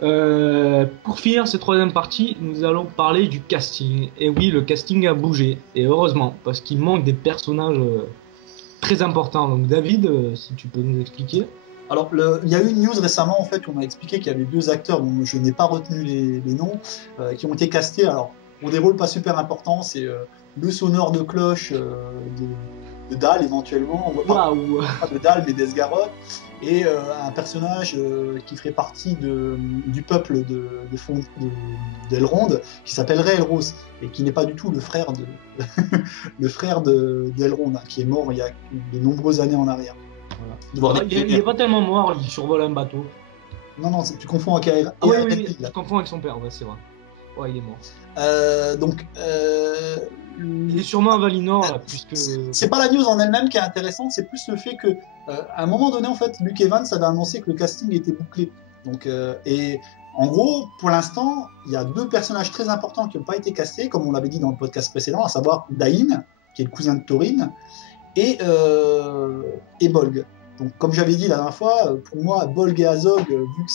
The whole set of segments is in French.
Pour finir cette troisième partie, nous allons parler du casting. Et oui, le casting a bougé, et heureusement, parce qu'il manque des personnages très importants. Donc David, si tu peux nous expliquer. Alors, il y a eu une news récemment, en fait, où on a expliqué qu'il y avait deux acteurs dont je n'ai pas retenu les noms, qui ont été castés. Alors, pour des rôles pas super importants, c'est le sonneur de cloche de Dahl, éventuellement. On voit pas Waouh. de Dahl, mais d'Esgaroth. Et un personnage qui ferait partie du peuple d'Elrond, qui s'appellerait Elros, et qui n'est pas du tout le frère le frère d'Elrond, hein, qui est mort il y a de nombreuses années en arrière. Voilà. Il est pas tellement mort, il survole un bateau. Non, tu confonds avec Aerith. Ah oui, je confonds avec son père, ouais, c'est vrai. Ouais, il est mort. Il est sûrement à Valinor, là, puisque... C'est pas la news en elle-même qui est intéressante, c'est plus le fait que, à un moment donné, en fait, Luke Evans avait annoncé que le casting était bouclé. Donc, et en gros, pour l'instant, il y a deux personnages très importants qui n'ont pas été castés, comme on l'avait dit dans le podcast précédent, à savoir Dain, qui est le cousin de Thorin, et Bolg. Donc, comme j'avais dit la dernière fois, pour moi, Bolg et Azog, vu que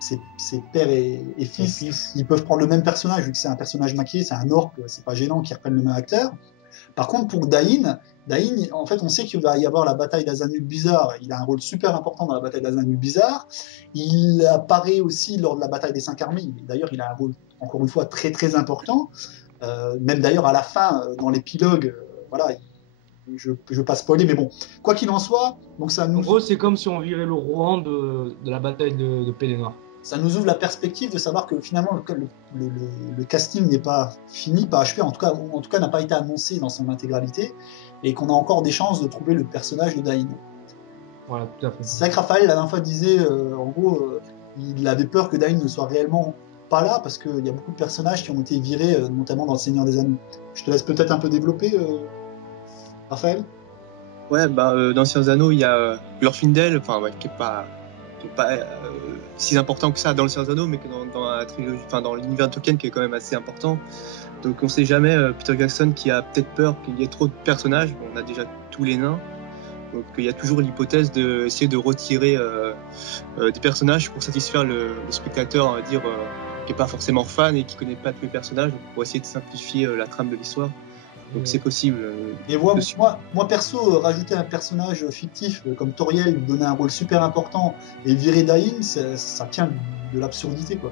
c'est père et fils, ils peuvent prendre le même personnage, vu que c'est un personnage maquillé, c'est un orc, c'est pas gênant qu'ils reprennent le même acteur. Par contre, pour Dain, en fait, on sait qu'il va y avoir la bataille d'Azanul-Bizarre. Il a un rôle super important dans la bataille d'Azanul-Bizarre. Il apparaît aussi lors de la bataille des 5 armées. D'ailleurs, il a un rôle, encore une fois, très très important. Même d'ailleurs, à la fin, dans l'épilogue, voilà, je vais pas spoiler, mais bon, quoi qu'il en soit, donc ça nous... En gros, c'est comme si on virait le Rohan de la bataille de Pelennor. Ça nous ouvre la perspective de savoir que finalement le casting n'est pas fini, pas achevé, en tout cas n'a pas été annoncé dans son intégralité, et qu'on a encore des chances de trouver le personnage de Dain. Voilà, tout à fait. C'est vrai que Raphaël, la dernière fois, disait, en gros, il avait peur que Dain ne soit réellement pas là, parce qu'il y a beaucoup de personnages qui ont été virés, notamment dans le Seigneur des Anneaux. Je te laisse peut-être un peu développer, Raphaël. Ouais, dans le Seigneur des Anneaux, il y a Glorfindel, qui est pas si important que ça dans le Seigneur des Anneaux, mais que dans la trilogie, dans l'univers de Tolkien, qui est quand même assez important. Donc on sait jamais, Peter Jackson qui a peut-être peur qu'il y ait trop de personnages. On a déjà tous les nains, donc il y a toujours l'hypothèse d'essayer de retirer des personnages pour satisfaire le spectateur, on va dire, qui est pas forcément fan et qui connaît pas tous les personnages, pour essayer de simplifier la trame de l'histoire. Donc c'est possible. Et moi perso, rajouter un personnage fictif comme Toriel, lui donner un rôle super important et virer Dain, ça tient de l'absurdité, quoi.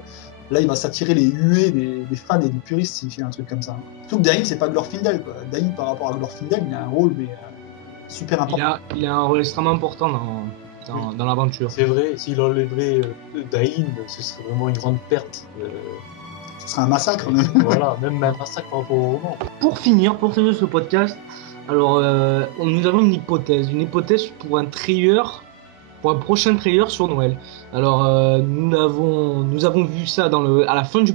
Là, il va s'attirer les huées des fans et des puristes s'il fait un truc comme ça. Surtout que Dain, c'est pas Glorfindel, quoi. Dain, par rapport à Glorfindel, il a un rôle super important. Il a un rôle extrêmement important dans l'aventure. C'est vrai, s'il enlèverait Dain, ce serait vraiment une grande perte. Ce serait un massacre, même. Voilà, même un massacre par rapport au roman. Pour finir ce podcast, alors nous avons une hypothèse pour un prochain trailer sur Noël. Alors nous avons vu ça à la fin du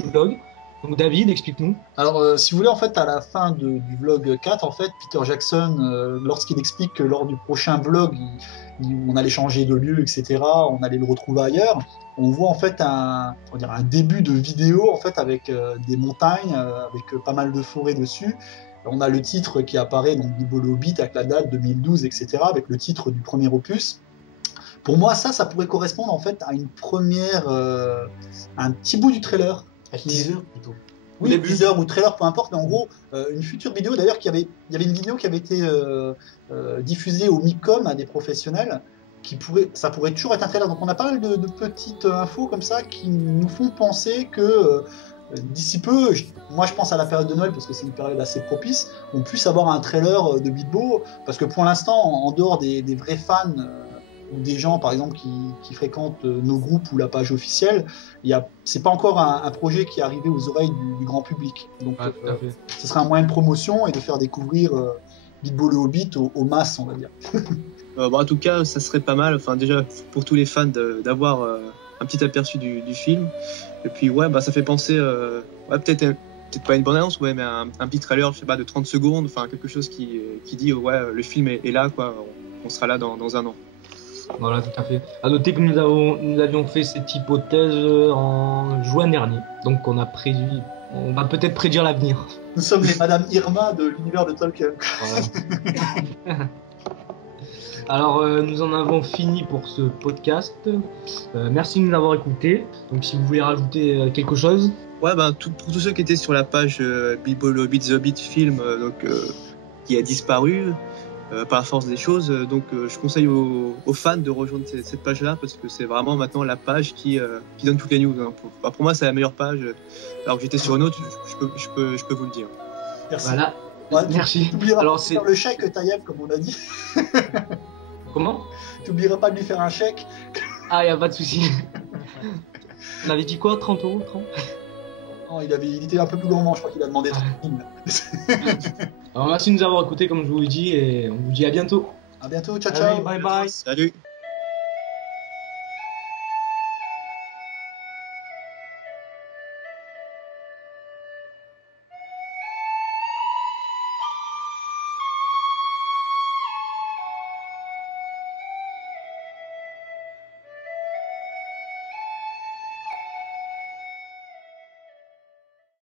vlog. Donc David, explique-nous. Alors si vous voulez, en fait, à la fin du vlog 4, en fait, Peter Jackson, lorsqu'il explique que lors du prochain vlog, on allait changer de lieu, etc., on allait le retrouver ailleurs, on voit en fait un début de vidéo en fait avec des montagnes, avec pas mal de forêts dessus. On a le titre qui apparaît, donc Bilbo le Hobbit, avec la date 2012, etc., avec le titre du premier opus. Pour moi, ça pourrait correspondre en fait à une première, un petit bout du trailer. Un teaser plutôt. Oui, teaser ou trailer, peu importe, mais en gros, une future vidéo. D'ailleurs, il y avait une vidéo qui avait été diffusée au Micom à des professionnels. Ça pourrait toujours être un trailer. Donc, on a pas mal de petites infos comme ça qui nous font penser que d'ici peu, moi je pense à la période de Noël parce que c'est une période assez propice, on puisse avoir un trailer de Bilbo. Parce que pour l'instant, en dehors des vrais fans, ou des gens par exemple qui fréquentent nos groupes ou la page officielle, c'est pas encore un projet qui est arrivé aux oreilles du grand public. Donc ce serait un moyen de promotion et de faire découvrir Bilbo le Hobbit aux masses, on va dire. En tout cas, ça serait pas mal, déjà pour tous les fans d'avoir un petit aperçu du film. Et puis ça fait penser peut-être pas une bande-annonce, mais un petit trailer, je sais pas, de 30 secondes, quelque chose qui dit le film est là, quoi, on sera là dans un an. Voilà, tout à fait. À noter que nous avions fait cette hypothèse en juin dernier. Donc on va peut-être prédire l'avenir. Nous sommes les Madame Irma de l'univers de Tolkien. Voilà. Alors, nous en avons fini pour ce podcast. Merci de nous avoir écoutés. Donc, si vous voulez rajouter quelque chose. Ouais, ben, pour tous ceux qui étaient sur la page Bilbo Beat the Beat film, qui a disparu par la force des choses, je conseille aux fans de rejoindre cette page-là parce que c'est vraiment maintenant la page qui donne toutes les news. Hein. Pour moi, c'est la meilleure page. Alors que j'étais sur une autre, je peux vous le dire. Merci. Voilà. Ouais, Merci. T'oublieras Alors, pas de faire le chèque, Tayeb, comme on a dit. Comment? T'oublieras pas de lui faire un chèque. Ah, y a pas de souci. On avait dit quoi? 30 €? 30? Non, il était un peu plus gourmand, je crois qu'il a demandé 30 000. Alors, merci de nous avoir écoutés, comme je vous l'ai dit, et on vous dit à bientôt. À bientôt, ciao Allez, ciao. bye bye. Salut.